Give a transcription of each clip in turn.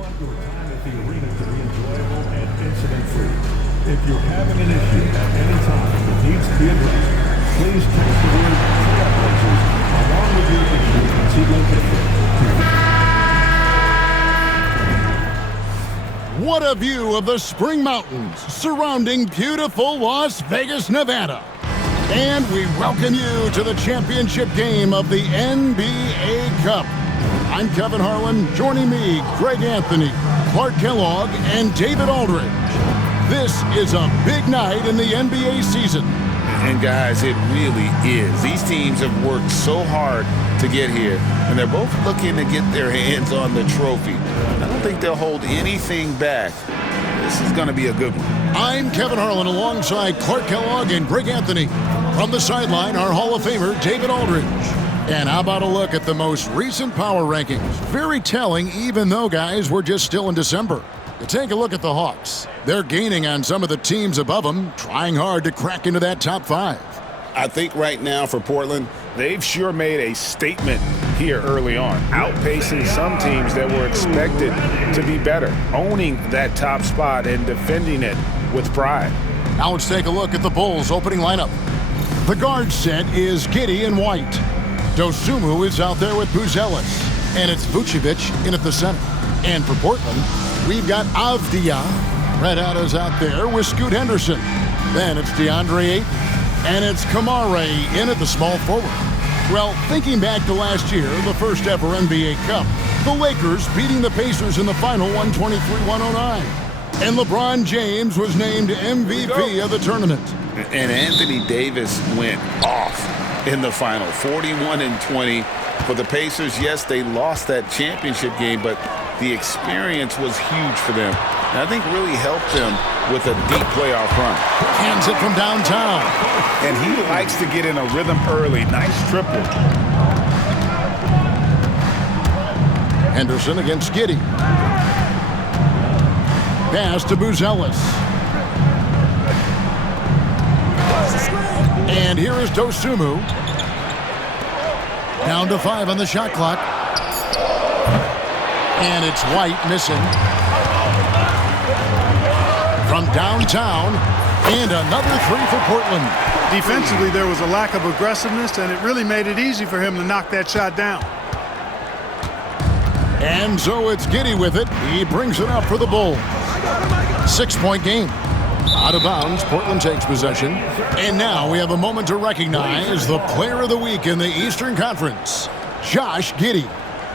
want your time at the arena to be enjoyable and incident-free. If you're having an issue at any time that needs to be addressed, please text the word Trailblazers along with your issue and see location. What a view of the Spring Mountains surrounding beautiful Las Vegas, Nevada. And we welcome you to the championship game of the NBA Cup. I'm Kevin Harlan. Joining me, Greg Anthony, Clark Kellogg, and David Aldridge. This is a big night in the NBA season. And guys, it really is. These teams have worked so hard to get here, and they're both looking to get their hands on the trophy. I don't think they'll hold anything back. This is going to be a good one. I'm Kevin Harlan alongside Clark Kellogg and Greg Anthony. From the sideline, our Hall of Famer, David Aldridge. And how about a look at the most recent power rankings? Very telling, even though, guys, we're just still in December. To take a look at the Hawks. They're gaining on some of the teams above them, trying hard to crack into that top 5. I think right now for Portland, they've sure made a statement here early on, outpacing some teams that were expected to be better, owning that top spot and defending it with pride. Now let's take a look at the Bulls' opening lineup. The guard set is Giddey and White. Dosunmu is out there with Buzelis, and it's Vucevic in at the center. And for Portland, we've got Avdija. Red Atta's out there with Scoot Henderson. Then it's DeAndre Ayton, and it's Kamare in at the small forward. Well, thinking back to last year, the first ever NBA Cup, the Lakers beating the Pacers in the final 123-109. And LeBron James was named MVP of the tournament. And Anthony Davis went off in the final, 41-20 for the Pacers. Yes, they lost that championship game, but the experience was huge for them. And I think really helped them with a deep playoff run. Hands it from downtown. And he likes to get in a rhythm early. Nice triple. Henderson against Giddey. Pass to Buzelis. And here is Dosunmu. Down to 5 on the shot clock. And it's White missing. From downtown, and another 3 for Portland. Defensively, there was a lack of aggressiveness, and it really made it easy for him to knock that shot down. And so it's Giddey with it. He brings it up for the Bulls. 6-point game. Out of bounds, Portland takes possession. And now we have a moment to recognize the player of the week in the Eastern Conference, Josh Giddey.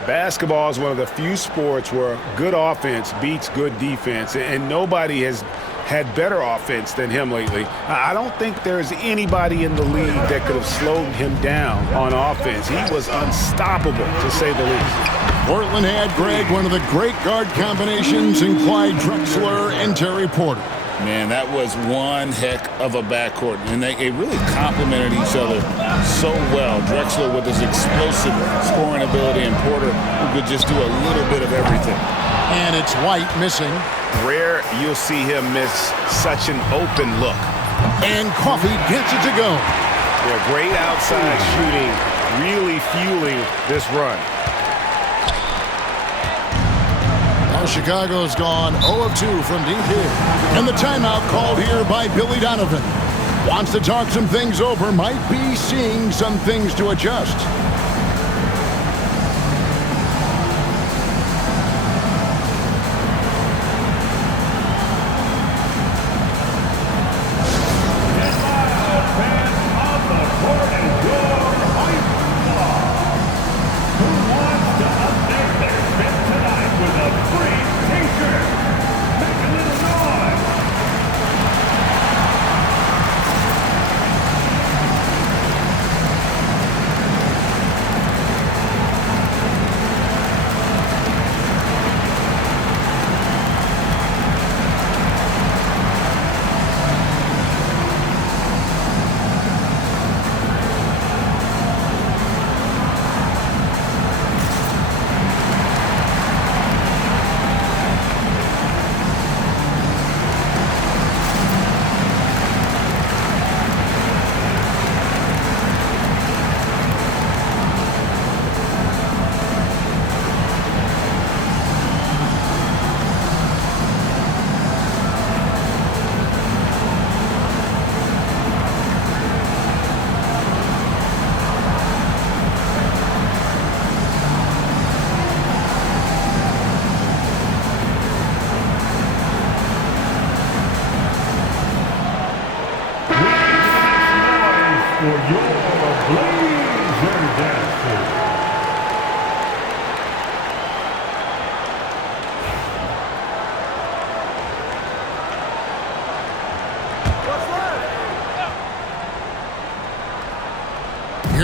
Basketball is one of the few sports where good offense beats good defense, and nobody has had better offense than him lately. I don't think there's anybody in the league that could have slowed him down on offense. He was unstoppable, to say the least. Portland had, Greg, one of the great guard combinations in Clyde Drexler and Terry Porter. Man, that was one heck of a backcourt, and they really complemented each other so well. Drexler with his explosive scoring ability, and Porter who could just do a little bit of everything. And it's White missing. Rare you'll see him miss such an open look. And Coffey gets it to go. Yeah, great outside shooting, really fueling this run. Chicago's gone 0 of 2 from deep here. And the timeout called here by Billy Donovan. Wants to talk some things over, might be seeing some things to adjust.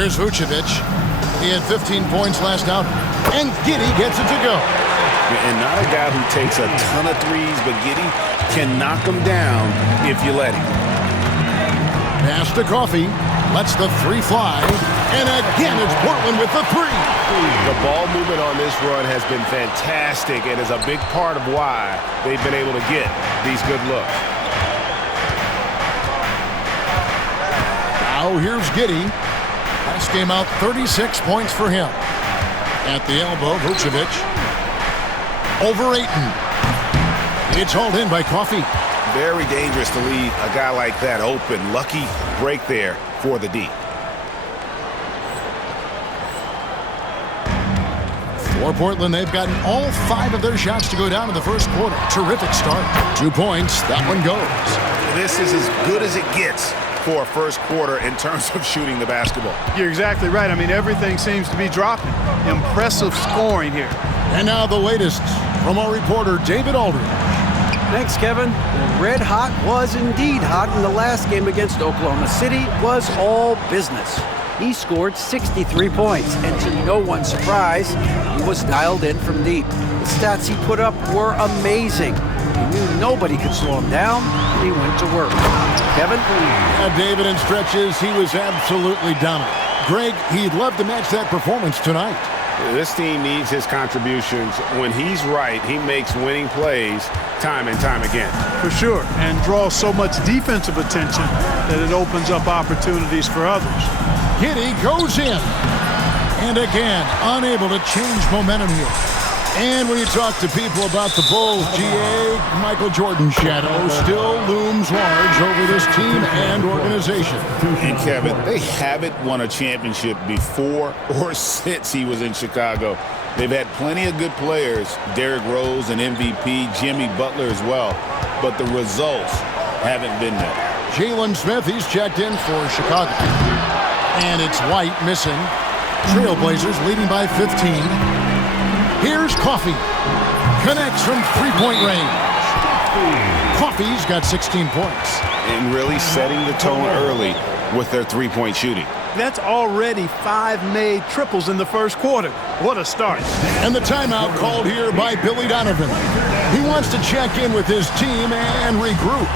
Here's Vucevic. He had 15 points last out, and Giddey gets it to go. And not a guy who takes a ton of threes, but Giddey can knock them down if you let him. Pass to Coffey. Lets the three fly. And again, it's Portland with the three. The ball movement on this run has been fantastic and is a big part of why they've been able to get these good looks. Now here's Giddey. Last game out, 36 points for him. At the elbow, Vucevic. Over Ayton. It's hauled in by Coffey. Very dangerous to leave a guy like that open. Lucky break there for the D. For Portland, they've gotten all 5 of their shots to go down in the first quarter. Terrific start. 2 points. That one goes. This is as good as it gets for a first quarter in terms of shooting the basketball. You're exactly right. I mean, everything seems to be dropping. Impressive scoring here. And now the latest from our reporter, David Aldridge. Thanks, Kevin. Well, red hot was indeed hot in the last game against Oklahoma City. Was all business. He scored 63 points, and to no one's surprise, he was dialed in from deep. The stats he put up were amazing. He knew nobody could slow him down, and he went to work. Kevin? David, in stretches, he was absolutely dominant. Greg, he'd love to match that performance tonight. This team needs his contributions. When he's right, he makes winning plays time and time again. For sure, and draws so much defensive attention that it opens up opportunities for others. Giddey goes in. And again, unable to change momentum here. And when you talk to people about the Bulls, GA, Michael Jordan's shadow still looms large over this team and organization. And Kevin, they haven't won a championship before or since he was in Chicago. They've had plenty of good players, Derrick Rose, an MVP, Jimmy Butler as well, but the results haven't been there. Jalen Smith, he's checked in for Chicago. And it's White missing. Trailblazers leading by 15. Here's Coffey. Connects from three-point range. Coffey's got 16 points. And really setting the tone early with their three-point shooting. That's already 5 made triples in the first quarter. What a start. And the timeout called here by Billy Donovan. He wants to check in with his team and regroup.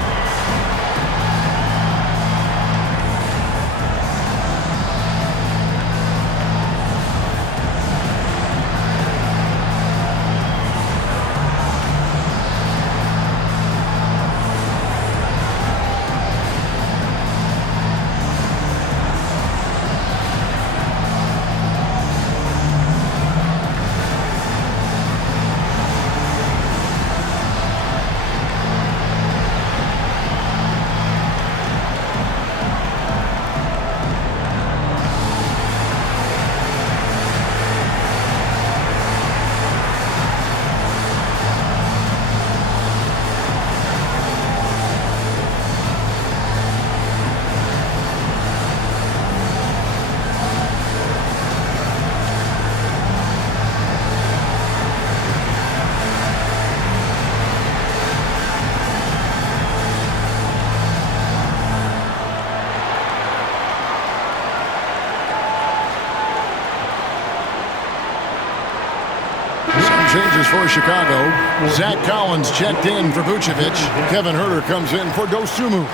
Changes for Chicago. Zach Collins checked in for Vucevic. Kevin Huerter comes in for Dosunmu.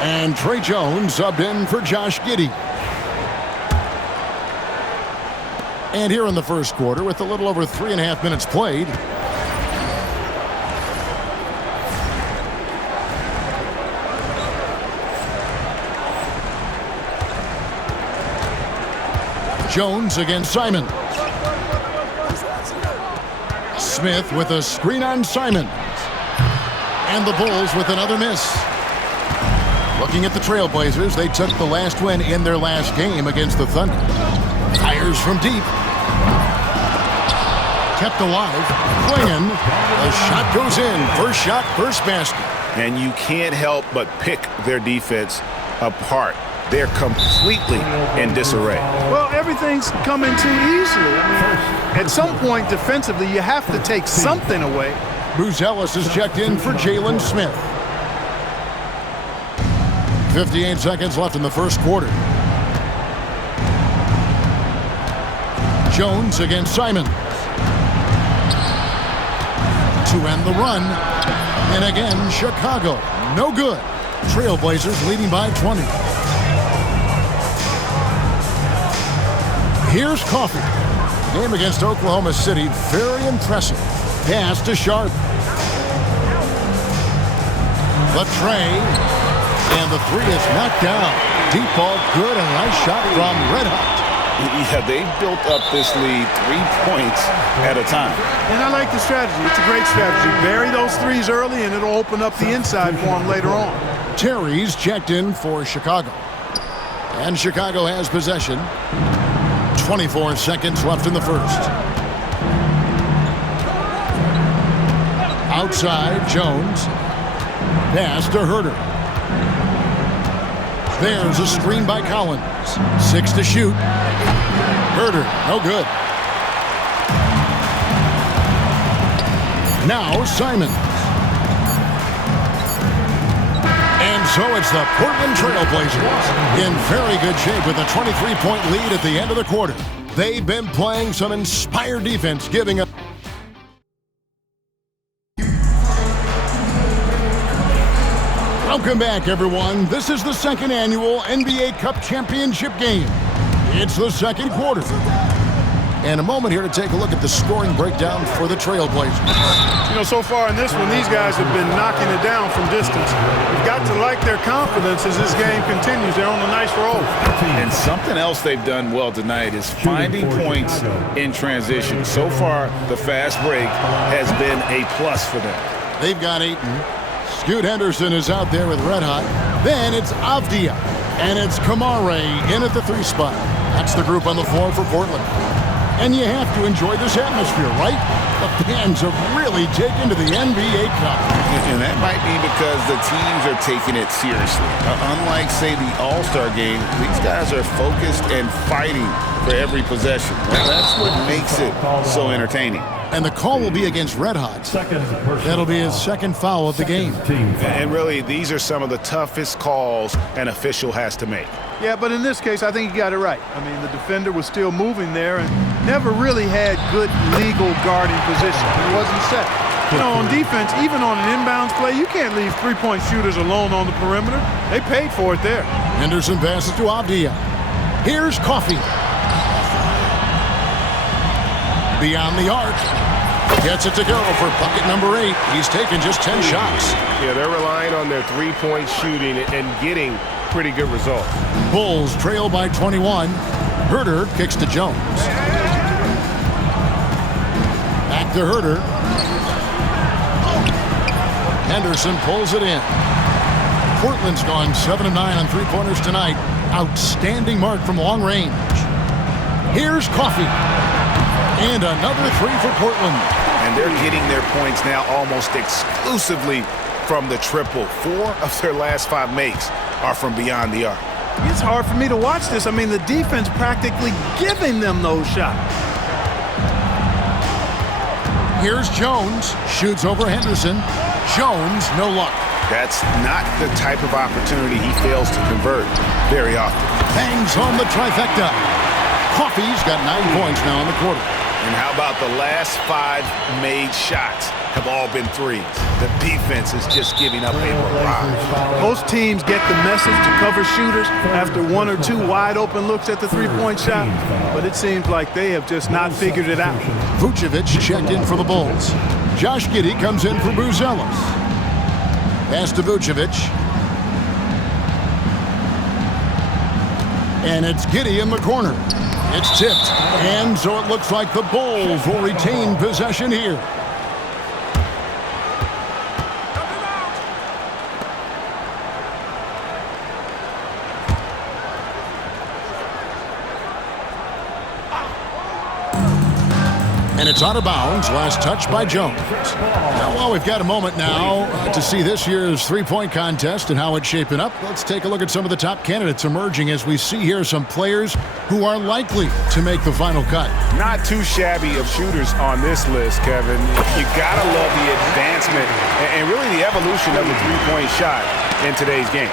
And Trey Jones subbed in for Josh Giddey. And here in the first quarter, with a little over 3.5 minutes played, Jones against Simon. Smith with a screen on Simon. And the Bulls with another miss. Looking at the Trailblazers, they took the last win in their last game against the Thunder. Fires from deep. Kept alive. Clinging. The shot goes in. First shot, first basket. And you can't help but pick their defense apart. They're completely in disarray. Well, everything's coming too easily. I mean, at some point defensively, you have to take something away. Buzelis is checked in for Jalen Smith. 58 seconds left in the first quarter. Jones against Simon. To end the run. And again, Chicago. No good. Trailblazers leading by 20. Here's Coffey. Game against Oklahoma City. Very impressive. Pass to Sharp. The tray. And the three is knocked down. Deep ball good and nice shot from Red Hot. Yeah, they've built up this lead 3 points at a time. And I like the strategy. It's a great strategy. Bury those threes early, and it'll open up the inside for them later on. Terry's checked in for Chicago. And Chicago has possession. 24 seconds left in the first. Outside, Jones. Pass to Herter. There's a screen by Collins. 6 to shoot. Herter, no good. Now Simons. And so it's the Portland Trailblazers in very good shape with a 23-point lead at the end of the quarter. They've been playing some inspired defense, giving up. Welcome back, everyone. This is the second annual NBA Cup Championship game. It's the second quarter. And a moment here to take a look at the scoring breakdown for the Trailblazers. You know, so far in this one, these guys have been knocking it down from distance. You've got to like their confidence as this game continues. They're on a nice roll. And something else they've done well tonight is finding points in transition. So far, the fast break has been a plus for them. They've got Ayton. Scoot Henderson is out there with Red Hot. Then it's Avdia. And it's Kamare in at the 3 spot. That's the group on the floor for Portland. And you have to enjoy this atmosphere, right? The fans have really taken to the NBA Cup. And that might be because the teams are taking it seriously. Unlike, say, the All-Star game, these guys are focused and fighting for every possession. Well, that's what makes it so entertaining. And the call will be against Red Hot. That'll be his second foul of the game. And really, these are some of the toughest calls an official has to make. Yeah, but in this case, I think he got it right. I mean, the defender was still moving there and never really had good legal guarding position. He wasn't set. You know, on defense, even on an inbounds play, you can't leave three-point shooters alone on the perimeter. They paid for it there. Henderson passes to Avdia. Here's Coffey. Beyond the arc. Gets it to go for bucket number 8. He's taken just 10 shots. Yeah, they're relying on their three-point shooting and getting pretty good results. Bulls trail by 21. Herter kicks to Jones. Back to Herter. Henderson pulls it in. Portland's gone 7 of 9 on three-pointers tonight. Outstanding mark from long range. Here's Coffey. And another 3 for Portland. And they're getting their points now almost exclusively from the triple. 4 of their last 5 makes are from beyond the arc. It's hard for me to watch this. I mean, the defense practically giving them those shots. Here's Jones. Shoots over Henderson. Jones, no luck. That's not the type of opportunity he fails to convert very often. Bangs home the trifecta. Coffey's got 9 points now in the quarter. And how about the last 5 made shots have all been threes? The defense is just giving up a barrage. Most teams get the message to cover shooters after 1 or 2 wide open looks at the three-point shot, but it seems like they have just not figured it out. Vucevic checked in for the Bulls. Josh Giddey comes in for Buzelis. Pass to Vucevic. And it's Giddey in the corner. It's tipped. And so it looks like the Bulls will retain possession here. And it's out of bounds. Last touch by Jones. Well, we've got a moment now to see this year's three-point contest and how it's shaping up. Let's take a look at some of the top candidates emerging as we see here some players who are likely to make the final cut. Not too shabby of shooters on this list, Kevin. You gotta love the advantage advancement and really the evolution of the three-point shot in today's game.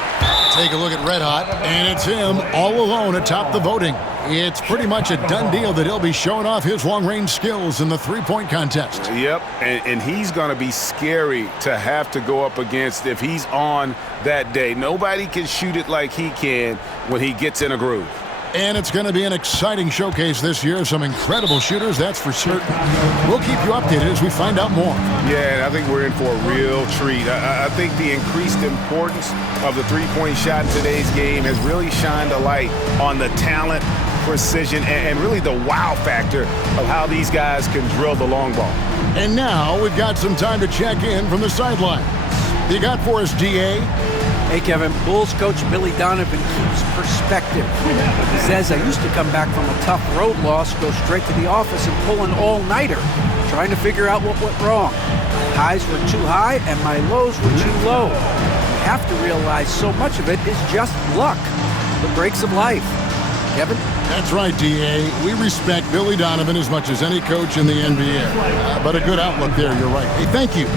Take a look at Red Hot, and it's him all alone atop the voting. It's pretty much a done deal that he'll be showing off his long-range skills in the three-point contest. Yep, and he's going to be scary to have to go up against if he's on that day. Nobody can shoot it like he can when he gets in a groove. And it's going to be an exciting showcase this year. Some incredible shooters, that's for certain. We'll keep you updated as we find out more. Yeah, I think we're in for a real treat. I think the increased importance of the three-point shot in today's game has really shined a light on the talent, precision, and really the wow factor of how these guys can drill the long ball. And now we've got some time to check in from the sidelines. You got for us, DA? Hey, Kevin, Bulls coach Billy Donovan keeps perspective. He says, I used to come back from a tough road loss, go straight to the office and pull an all-nighter, trying to figure out what went wrong. My highs were too high and my lows were too low. You have to realize so much of it is just luck, the breaks of life. Kevin? That's right, DA. We respect Billy Donovan as much as any coach in the NBA. But a good outlook there, you're right. Hey, thank you.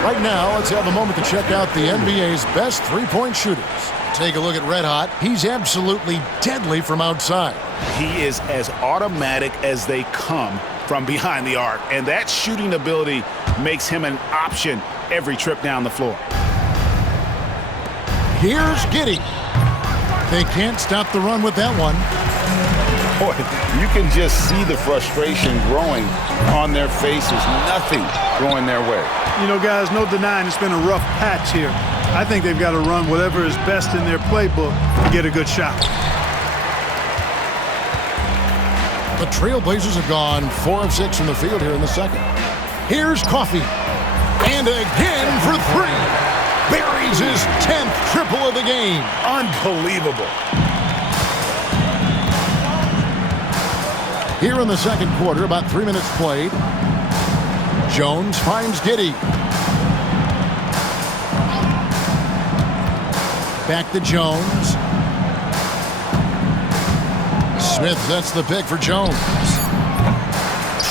Right now, let's have a moment to check out the NBA's best three-point shooters. Take a look at Red Hot. He's absolutely deadly from outside. He is as automatic as they come from behind the arc, and that shooting ability makes him an option every trip down the floor. Here's Giddey. They can't stop the run with that one. Boy, you can just see the frustration growing on their faces. Nothing going their way. You know, guys, no denying it's been a rough patch here. I think they've got to run whatever is best in their playbook to get a good shot. The Trailblazers have gone 4 of 6 from the field here in the second. Here's Coffey. And again for 3. Buries his 10th triple of the game. Unbelievable. Here in the second quarter, about 3 minutes played. Jones finds Giddey. Back to Jones. Smith sets the pick for Jones.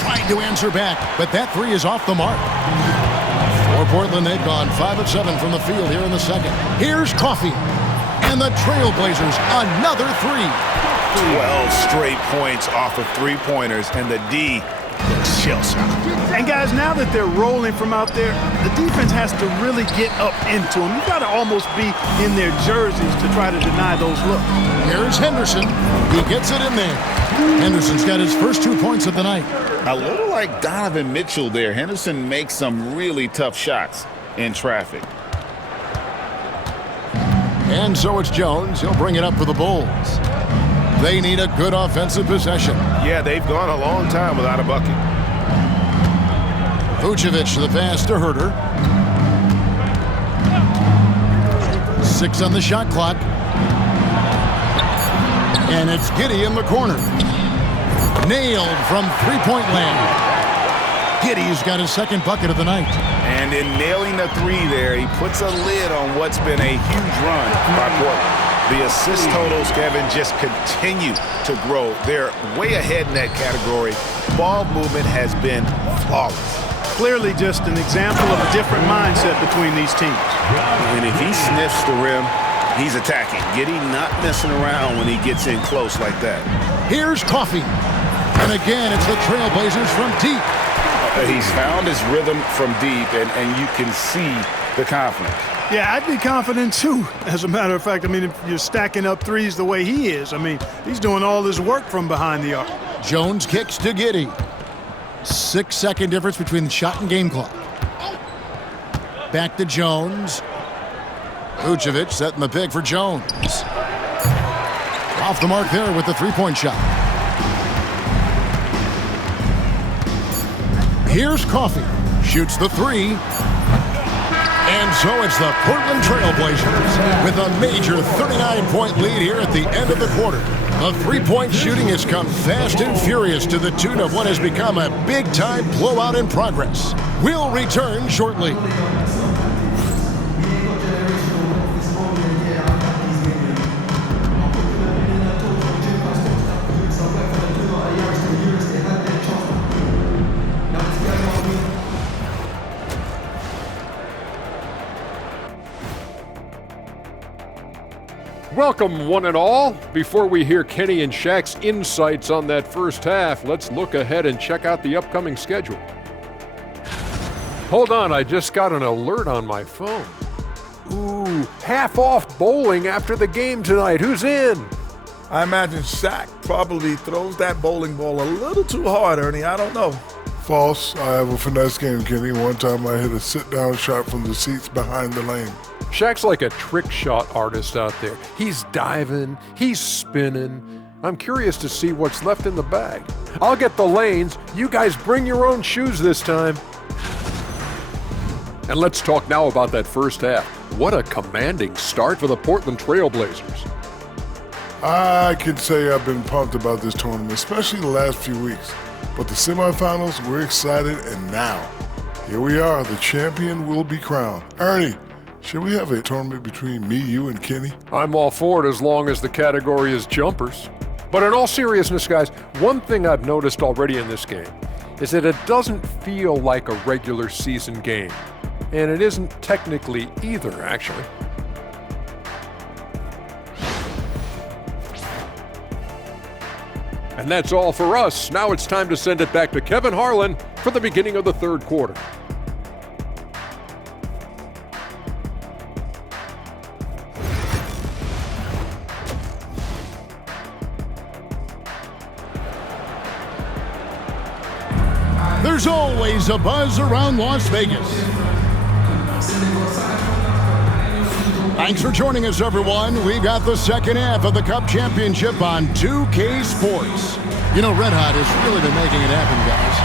Trying to answer back, but that 3 is off the mark. For Portland, they've gone 5 of 7 from the field here in the second. Here's Coffey. And the Trailblazers, another 3. 12 straight points off of three-pointers, and the D looks shell-shocked. And guys, now that they're rolling from out there, the defense has to really get up into them. You've got to almost be in their jerseys to try to deny those looks. Here's Henderson. He gets it in there. Henderson's got his first 2 points of the night. A little like Donovan Mitchell there. Henderson makes some really tough shots in traffic. And so it's Jones. He'll bring it up for the Bulls. They need a good offensive possession. Yeah, they've gone a long time without a bucket. Vucevic, the pass to Herter. 6 on the shot clock. And it's Giddey in the corner. Nailed from three-point land. Giddey's got his second bucket of the night. And in nailing the 3 there, he puts a lid on what's been a huge run by Portland. The assist totals, Kevin, just continue to grow. They're way ahead in that category. Ball movement has been flawless. Clearly just an example of a different mindset between these teams. And if he sniffs the rim, he's attacking. Giddey not messing around when he gets in close like that. Here's Coffey. And again, it's the Trailblazers from deep. He's found his rhythm from deep, and you can see the confidence. Yeah, I'd be confident too. As a matter of fact, I mean, if you're stacking up 3s the way he is, I mean, he's doing all his work from behind the arc. Jones kicks to Giddey. 6-second difference between the shot and game clock. Back to Jones. Vucevic setting the pick for Jones. Off the mark there with the three-point shot. Here's Coffey. Shoots the three. And so it's the Portland Trail Blazers with a major 39-point lead here at the end of the quarter. The three-point shooting has come fast and furious to the tune of what has become a big-time blowout in progress. We'll return shortly. Welcome, one and all. Before we hear Kenny and Shaq's insights on that first half, let's look ahead and check out the upcoming schedule. Hold on, I just got an alert on my phone. Ooh, half off bowling after the game tonight. Who's in? I imagine Shaq probably throws that bowling ball a little too hard, Ernie. I don't know. False. I have a finesse game, Kenny. One time I hit a sit-down shot from the seats behind the lane. Shaq's like a trick shot artist out there. He's diving, he's spinning. I'm curious to see what's left in the bag. I'll get the lanes. You guys bring your own shoes this time. And let's talk now about that first half. What a commanding start for the Portland Trail Blazers. I can say I've been pumped about this tournament, especially the last few weeks. But the semifinals, we're excited, and now, here we are. The champion will be crowned. Ernie, should we have a tournament between me, you, and Kenny? I'm all for it as long as the category is jumpers. But in all seriousness, guys, one thing I've noticed already in this game is that it doesn't feel like a regular season game. And it isn't technically either, actually. And that's all for us. Now it's time to send it back to Kevin Harlan for the beginning of the third quarter. There's always a buzz around Las Vegas. Thanks for joining us, everyone. We got the second half of the Cup Championship on 2K Sports. You know, Red Hot has really been making it happen, guys.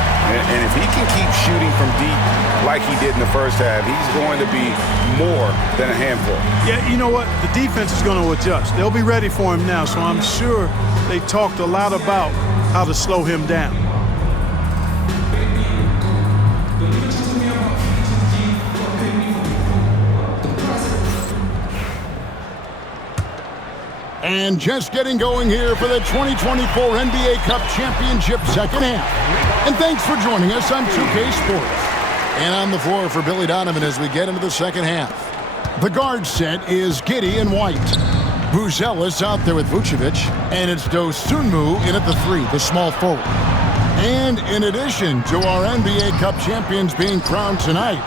And if he can keep shooting from deep like he did in the first half, he's going to be more than a handful. Yeah, you know what? The defense is going to adjust. They'll be ready for him now, so I'm sure they talked a lot about how to slow him down. And just getting going here for the 2024 NBA Cup Championship second half. And thanks for joining us on 2K Sports. And on the floor for Billy Donovan as we get into the second half. The guard set is Giddey and White. Buzelis out there with Vucevic. And it's Dosunmu in at the three, the small forward. And in addition to our NBA Cup champions being crowned tonight,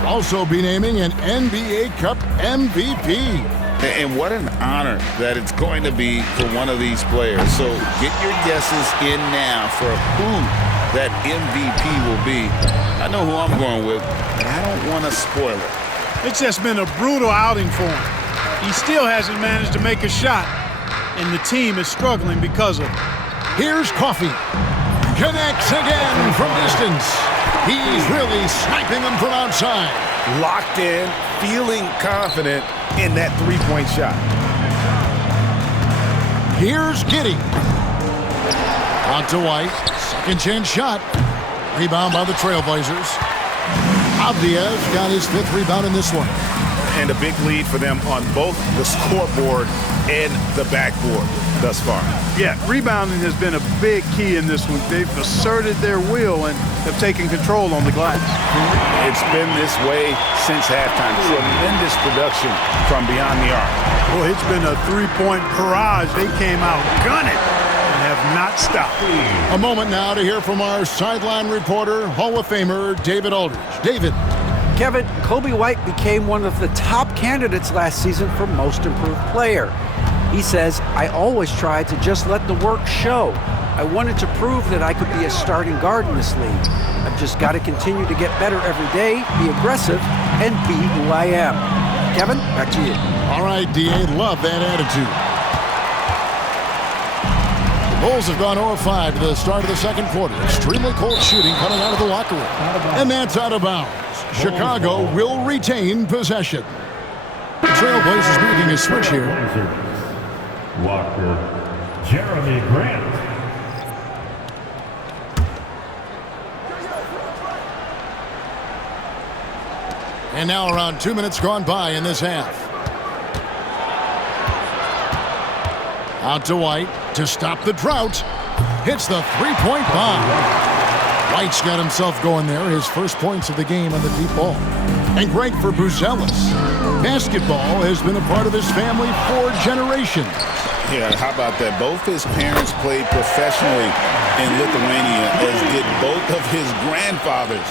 we'll also be naming an NBA Cup MVP. And what an honor that it's going to be for one of these players. So get your guesses in now for who that MVP will be. I know who I'm going with, and I don't want to spoil it. It's just been a brutal outing for him. He still hasn't managed to make a shot, and the team is struggling because of it. Here's Coffey. Connects again from distance. He's really sniping them from outside. Locked in, feeling confident in that three-point shot. Here's Giddey. On to White. Second chance shot. Rebound by the Trailblazers. Avdija got his fifth rebound in this one. And a big lead for them on both the scoreboard and the backboard thus far. Yeah, rebounding has been a big key in this one. They've asserted their will and have taken control on the glass. It's been this way since halftime. Tremendous production from beyond the arc. Well, it's been a three-point barrage. They came out gunning and have not stopped. A moment now to hear from our sideline reporter, Hall of Famer David Aldridge. David. Kevin, Kobe White became one of the top candidates last season for Most Improved Player. He says, I always tried to just let the work show. I wanted to prove that I could be a starting guard in this league. I've just got to continue to get better every day, be aggressive, and be who I am. Kevin, back to you. All right, D.A., love that attitude. Bulls have gone 0-5 to the start of the second quarter. Extremely cold shooting coming out of the locker room. And that's out of bounds. Chicago will retain possession. Trailblazers making a switch here. Walker, Jeremy Grant. And now around 2 minutes gone by in this half. Out to White to stop the drought. Hits the three-point bomb. White's got himself going there. His first points of the game on the deep ball. And great for Buzelis. Basketball has been a part of his family for generations. Yeah, how about that? Both his parents played professionally in Lithuania, as did both of his grandfathers.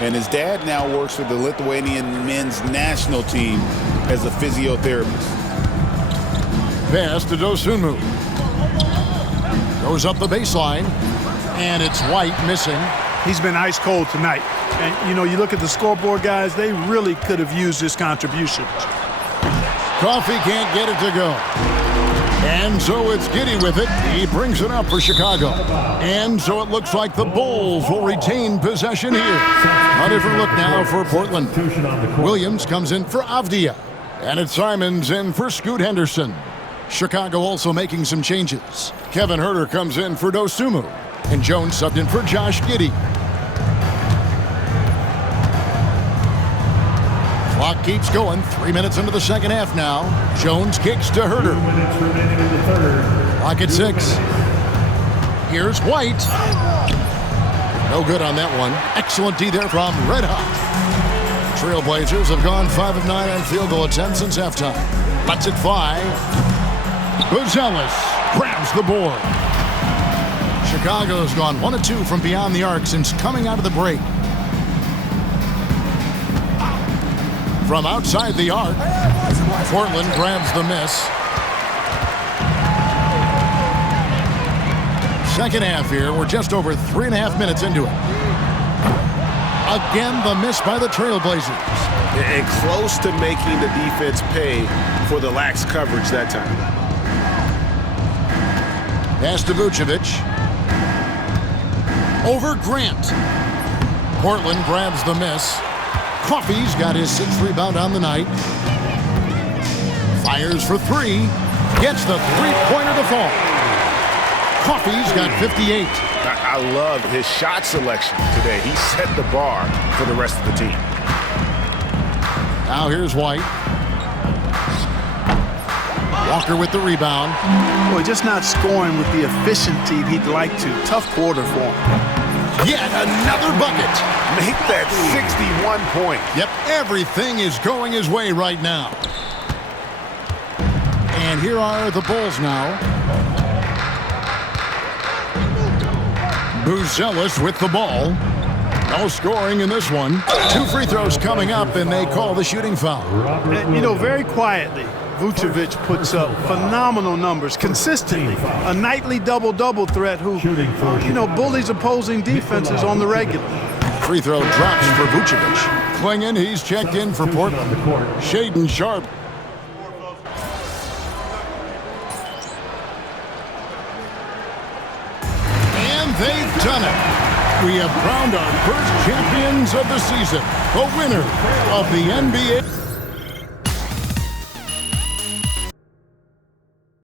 And his dad now works for the Lithuanian men's national team as a physiotherapist. Pass to Dosunmu. Goes up the baseline. And it's White missing. He's been ice cold tonight. And, you know, you look at the scoreboard, guys, they really could have used this contribution. Coffee can't get it to go. And so it's Giddey with it. He brings it up for Chicago. And so it looks like the Bulls will retain possession here. A different look now for Portland. Williams comes in for Avdia. And it's Simons in for Scoot Henderson. Chicago also making some changes. Kevin Huerter comes in for Dosunmu. And Jones subbed in for Josh Giddey. Clock keeps going. 3 minutes into the second half now. Jones kicks to Huerter. 2 minutes remaining in the third. Clock at 6. Here's White. No good on that one. Excellent D there from Red Hot. Trailblazers have gone 5 of 9 on field goal attempts since halftime. Lets it fly. Buzelis grabs the board. Chicago's gone 1 of 2 from beyond the arc since coming out of the break. From outside the arc, Portland grabs the miss. Second half here, we're just over 3.5 minutes into it. Again, the miss by the Trailblazers. And close to making the defense pay for the lax coverage that time. Pass to Vucevic. Over Grant. Portland grabs the miss. Coffey's got his 6th rebound on the night. Fires for 3. Gets the three-pointer to fall. Coffey's got 58. I love his shot selection today. He set the bar for the rest of the team. Now here's White. Walker with the rebound. Boy, just not scoring with the efficiency he'd like to. Tough quarter for him. Yet another bucket. Make that 61 point. Yep, everything is going his way right now. And here are the Bulls now. Buzelis with the ball. No scoring in this one. 2 free throws coming up, and they call the shooting foul. And, you know, very quietly, Vucevic puts up phenomenal numbers consistently. A nightly double-double threat who, you know, bullies opposing defenses on the regular. Free throw drops for Vucevic. Klingon, he's checked in for Portland. Shaedon Sharpe. And they've done it. We have crowned our first champions of the season, the winner of the NBA.